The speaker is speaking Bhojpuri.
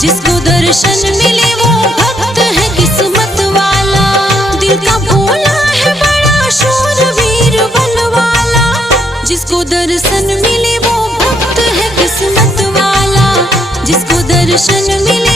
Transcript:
जिसको दर्शन मिले वो भक्त है किस्मत वाला। दिल का भोला है बड़ा शूरवीर बलवाला, जिसको दर्शन मिले वो भक्त है किस्मत वाला, जिसको दर्शन मिले